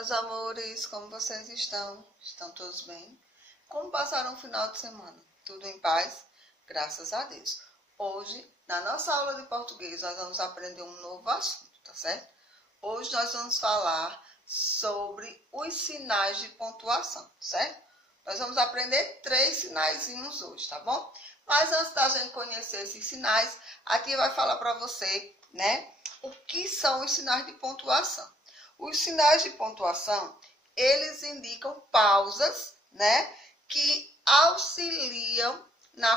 meus amores, como vocês estão? Estão todos bem? Como passaram o final de semana? Tudo em paz? Graças a Deus. Hoje, na nossa aula de português, nós vamos aprender um novo assunto, tá certo? Hoje nós vamos falar sobre os sinais de pontuação, certo? Nós vamos aprender 3 sinaizinhos hoje, tá bom? Mas antes da gente conhecer esses sinais, aqui vai falar para você, né, o que são os sinais de pontuação. Os sinais de pontuação, eles indicam pausas, né, que auxiliam na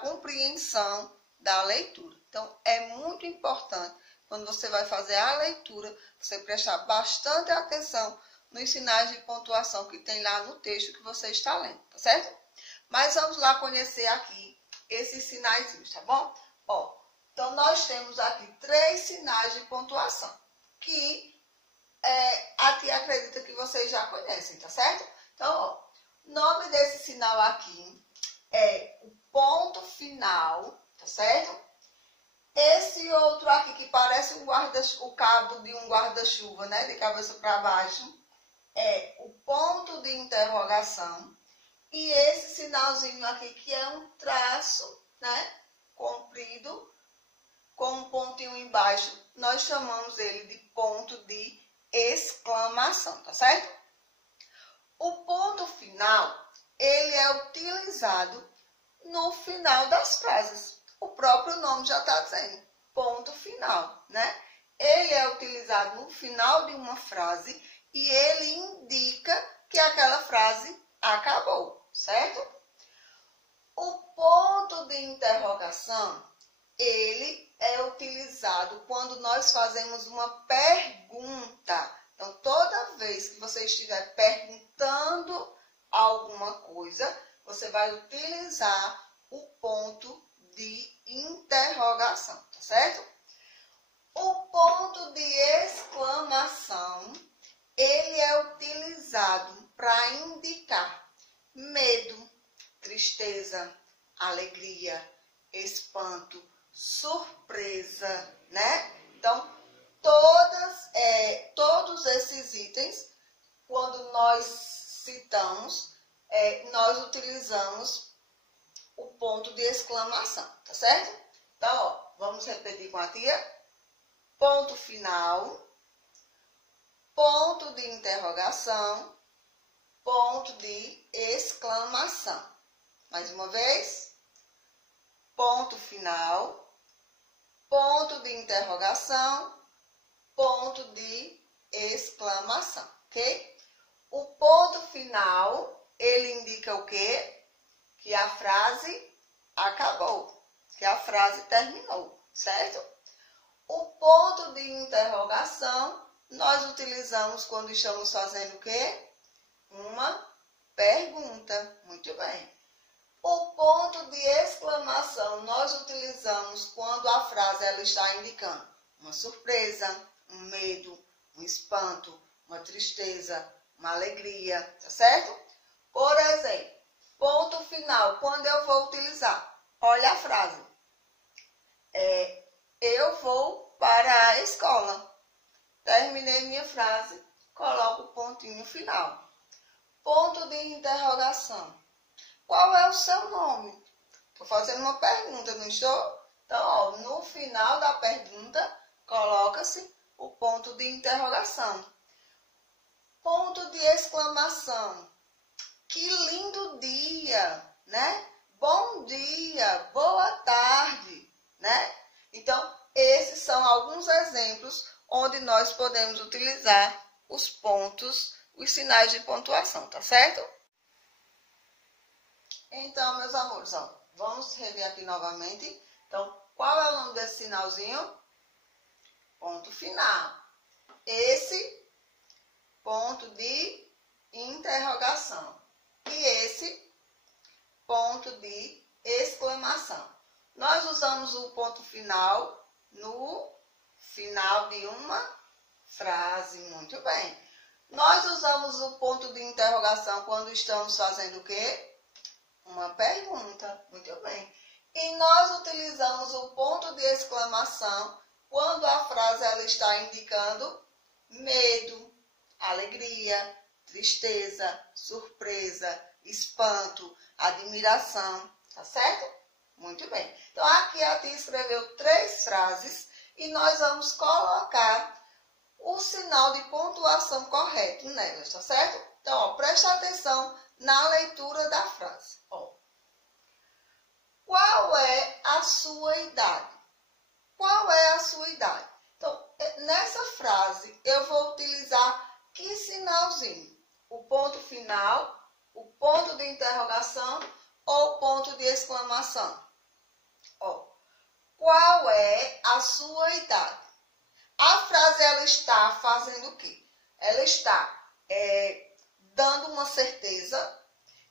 compreensão da leitura. Então, é muito importante, quando você vai fazer a leitura, você prestar bastante atenção nos sinais de pontuação que tem lá no texto que você está lendo, tá certo? Mas vamos lá conhecer aqui esses sinaizinhos, tá bom? Ó, então, nós temos aqui 3 sinais de pontuação, que a tia acredita que vocês já conhecem, tá certo? Então, ó, o nome desse sinal aqui é o ponto final, tá certo? Esse outro aqui que parece o cabo de um guarda-chuva, né? De cabeça para baixo, é o ponto de interrogação. E esse sinalzinho aqui que é um traço, né? Comprido, com um pontinho embaixo, nós chamamos ele de ponto de exclamação, tá certo? O ponto final, ele é utilizado no final das frases. O próprio nome já está dizendo, ponto final, né? Ele é utilizado no final de uma frase e ele indica que aquela frase acabou, certo? O ponto de interrogação, ele é utilizado quando nós fazemos uma pergunta. Então, toda vez que você estiver perguntando alguma coisa, você vai utilizar o ponto de interrogação, tá certo? O ponto de exclamação, ele é utilizado para indicar medo, tristeza, alegria, espanto, surpresa, né? Então, todos esses itens, quando nós citamos, nós utilizamos o ponto de exclamação, tá certo? Então, ó, vamos repetir com a tia. Ponto final, ponto de interrogação, ponto de exclamação. Mais uma vez. Ponto final, ponto de interrogação, ponto de exclamação, ok? O ponto final, ele indica o quê? Que a frase acabou, que a frase terminou, certo? O ponto de interrogação, nós utilizamos quando estamos fazendo o quê? Uma pergunta, muito bem. O ponto de exclamação nós utilizamos quando a frase ela está indicando uma surpresa, um medo, um espanto, uma tristeza, uma alegria, tá certo? Por exemplo, ponto final, quando eu vou utilizar? Olha a frase. Eu vou para a escola. Terminei minha frase, coloco o pontinho final. Ponto de interrogação. Qual é o seu nome? Estou fazendo uma pergunta, não estou? Então, ó, no final da pergunta, coloca-se o ponto de interrogação. Ponto de exclamação. Que lindo dia, né? Bom dia, boa tarde, né? Então, esses são alguns exemplos onde nós podemos utilizar os pontos, os sinais de pontuação, tá certo? Então, meus amores, ó, vamos rever aqui novamente. Então, qual é o nome desse sinalzinho? Ponto final. Esse, ponto de interrogação. E esse, ponto de exclamação. Nós usamos o ponto final no final de uma frase. Muito bem. Nós usamos o ponto de interrogação quando estamos fazendo o quê? Uma pergunta, muito bem. E nós utilizamos o ponto de exclamação quando a frase ela está indicando medo, alegria, tristeza, surpresa, espanto, admiração, tá certo? Muito bem. Então, aqui a tia escreveu 3 frases e nós vamos colocar o sinal de pontuação correto nelas, tá certo? Então, ó, presta atenção na leitura da frase. Ó. Qual é a sua idade? Qual é a sua idade? Então, nessa frase, eu vou utilizar que sinalzinho? O ponto final, o ponto de interrogação ou o ponto de exclamação? Ó, qual é a sua idade? A frase, ela está fazendo o quê? Ela está dando uma certeza,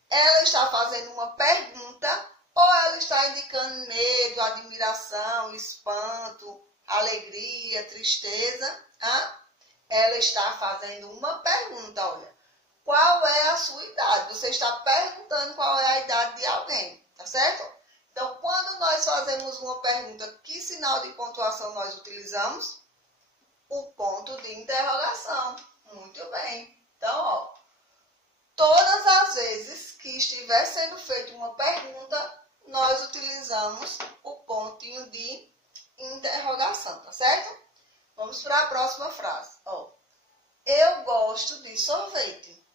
ela está fazendo uma pergunta, ou ela está indicando medo, admiração, espanto, alegria, tristeza? Ela está fazendo uma pergunta, olha. Qual é a sua idade? Você está perguntando qual é a idade de alguém, tá certo? Então, quando nós fazemos uma pergunta, que sinal de pontuação nós utilizamos? O ponto de interrogação. Muito bem. Então, ó, todas as vezes que estiver sendo feita uma pergunta, nós utilizamos o pontinho de interrogação, tá certo? Vamos para a próxima frase. Ó, eu gosto de sorvete.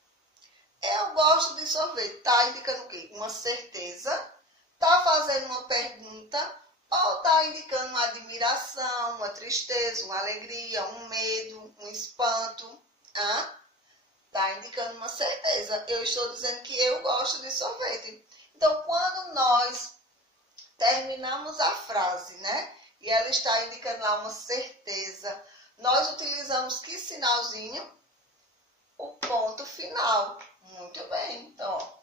Eu gosto de sorvete. Está indicando o quê? Uma certeza. Está fazendo uma pergunta. Ou está indicando uma admiração, uma tristeza, uma alegria, um medo, um espanto. Está indicando uma certeza. Eu estou dizendo que eu gosto de sorvete. Então, quando nós terminamos a frase, né? E ela está indicando lá uma certeza, nós utilizamos que sinalzinho? O ponto final. Muito bem. Então, ó,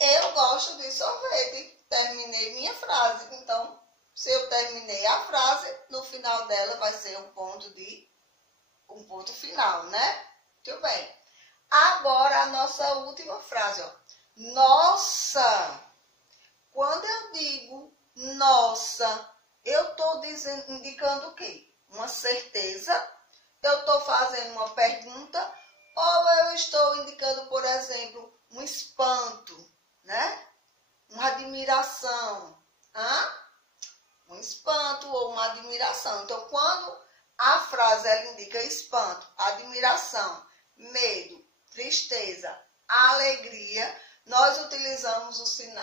eu gosto de sorvete. Terminei minha frase. Então, se eu terminei a frase, no final dela vai ser um ponto final, né? Muito bem. Agora, a nossa última frase, ó. Nossa! Quando eu digo nossa, eu estou indicando o quê? Uma certeza? Eu estou fazendo uma pergunta? Ou eu estou indicando, por exemplo, um espanto, né? Uma admiração, um espanto ou uma admiração. Então, quando a frase ela indica espanto, admiração, medo, tristeza, alegria, nós utilizamos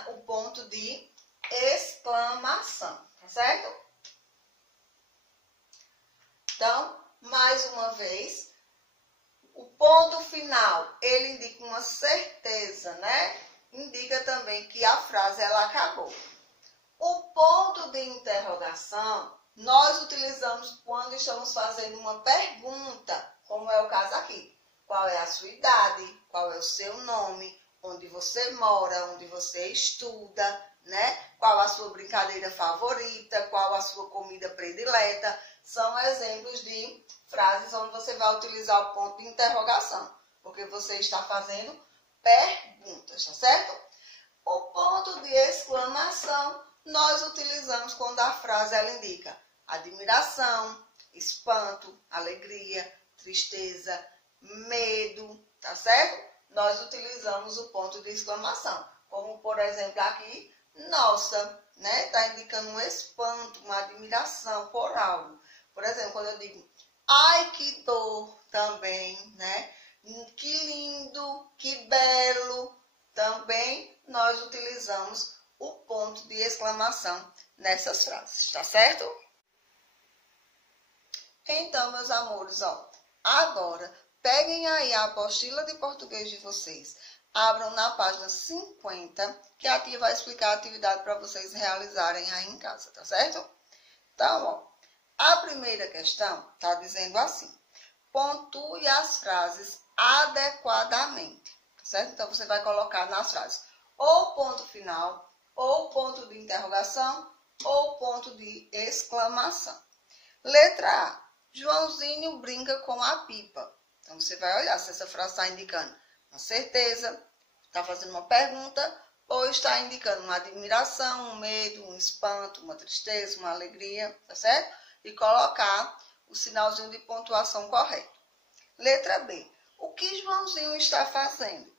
o ponto de exclamação, tá certo? Então, mais uma vez, o ponto final, ele indica uma certeza, né? Indica também que a frase ela acabou. O ponto de interrogação nós utilizamos quando estamos fazendo uma pergunta, como é o caso aqui. Qual é a sua idade? Qual é o seu nome? Onde você mora? Onde você estuda? Né? Qual a sua brincadeira favorita? Qual a sua comida predileta? São exemplos de frases onde você vai utilizar o ponto de interrogação, porque você está fazendo perguntas, tá certo? O ponto de exclamação nós utilizamos quando a frase ela indica admiração, espanto, alegria, tristeza, medo, tá certo? Nós utilizamos o ponto de exclamação, como por exemplo aqui, nossa, né? Tá indicando um espanto, uma admiração por algo. Por exemplo, quando eu digo, ai que dor, também, né? Que lindo, que belo, também nós utilizamos o ponto de exclamação nessas frases, tá certo? Então, meus amores, ó, agora peguem aí a apostila de português de vocês, abram na página 50, que a tia vai explicar a atividade para vocês realizarem aí em casa, tá certo? Então, ó, a primeira questão está dizendo assim, pontue as frases adequadamente, tá certo? Então, você vai colocar nas frases ou ponto final, ou ponto de interrogação, ou ponto de exclamação. Letra A, Joãozinho brinca com a pipa. Então, você vai olhar se essa frase está indicando uma certeza, está fazendo uma pergunta, ou está indicando uma admiração, um medo, um espanto, uma tristeza, uma alegria, tá certo? E colocar o sinalzinho de pontuação correto. Letra B. O que Joãozinho está fazendo?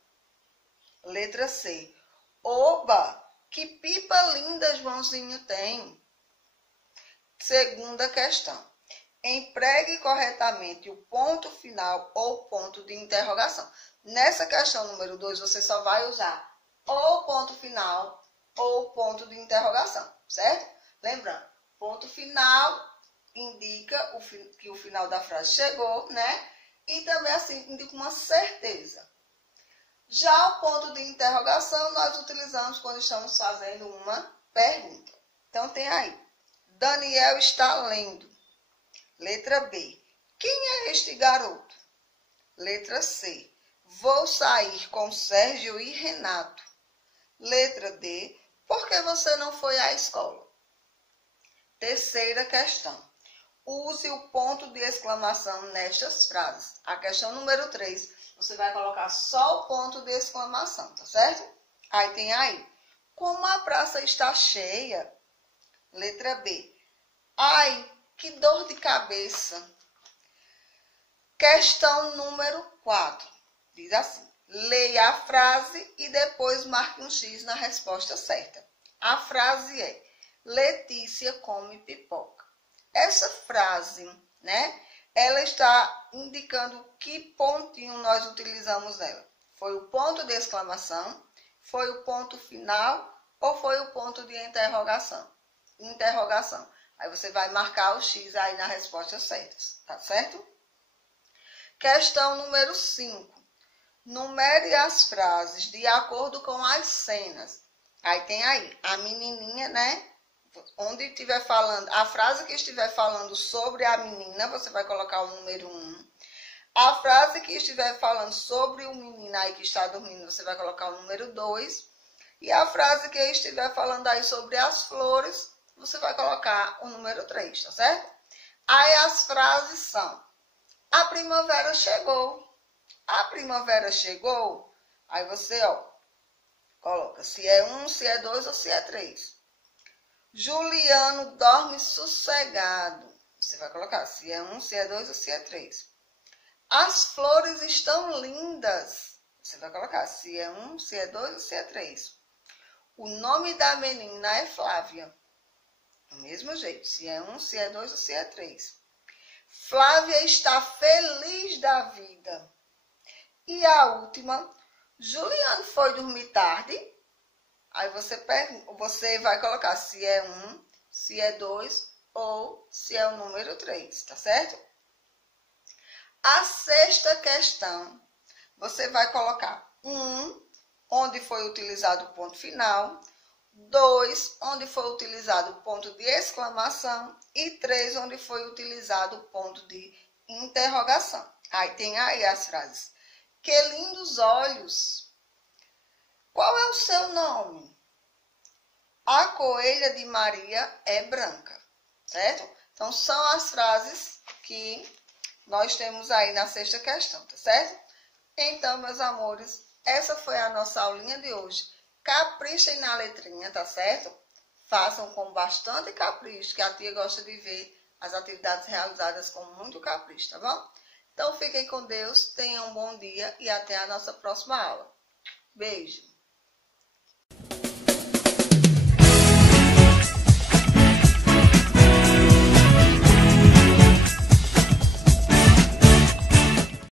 Letra C. Oba, que pipa linda Joãozinho tem. Segunda questão. Empregue corretamente o ponto final ou ponto de interrogação. Nessa questão número 2, você só vai usar ou ponto final ou ponto de interrogação, certo? Lembrando, ponto final indica que o final da frase chegou, né? E também assim indica uma certeza. Já o ponto de interrogação nós utilizamos quando estamos fazendo uma pergunta. Então tem aí, Daniel está lendo. Letra B, quem é este garoto? Letra C, vou sair com Sérgio e Renato. Letra D, por que você não foi à escola? Terceira questão. Use o ponto de exclamação nestas frases. A questão número 3, você vai colocar só o ponto de exclamação, tá certo? Aí tem aí, como a praça está cheia. Letra B, ai, que dor de cabeça. Questão número 4, diz assim, leia a frase e depois marque um X na resposta certa. A frase é, Letícia come pipoca. Essa frase, né, ela está indicando que pontinho nós utilizamos nela. Foi o ponto de exclamação, foi o ponto final ou foi o ponto de interrogação? Interrogação. Aí você vai marcar o X aí na resposta certa, tá certo? Questão número 5. Numere as frases de acordo com as cenas. Aí tem aí a menininha, né? Onde estiver falando, a frase que estiver falando sobre a menina, você vai colocar o número 1. A frase que estiver falando sobre o menino aí que está dormindo, você vai colocar o número 2. E a frase que estiver falando aí sobre as flores, você vai colocar o número 3, tá certo? Aí as frases são, a primavera chegou. A primavera chegou. Aí você, ó, coloca se é 1, se é 2 ou se é 3. Juliano dorme sossegado. Você vai colocar se é 1, se é 2 ou se é 3. As flores estão lindas. Você vai colocar se é 1, se é 2 ou se é 3. O nome da menina é Flávia. Do mesmo jeito, se é 1, se é 2 ou se é 3. Flávia está feliz da vida. E a última, Juliano foi dormir tarde. Aí você vai colocar se é 1, se é 2 ou se é o número 3, tá certo? A sexta questão, você vai colocar 1, onde foi utilizado o ponto final, 2, onde foi utilizado o ponto de exclamação e 3, onde foi utilizado o ponto de interrogação. Aí tem aí as frases. Que lindos olhos! Qual é o seu nome? A coelha de Maria é branca, certo? Então, são as frases que nós temos aí na sexta questão, tá certo? Então, meus amores, essa foi a nossa aulinha de hoje. Caprichem na letrinha, tá certo? Façam com bastante capricho, que a tia gosta de ver as atividades realizadas com muito capricho, tá bom? Então, fiquem com Deus, tenham um bom dia e até a nossa próxima aula. Beijo!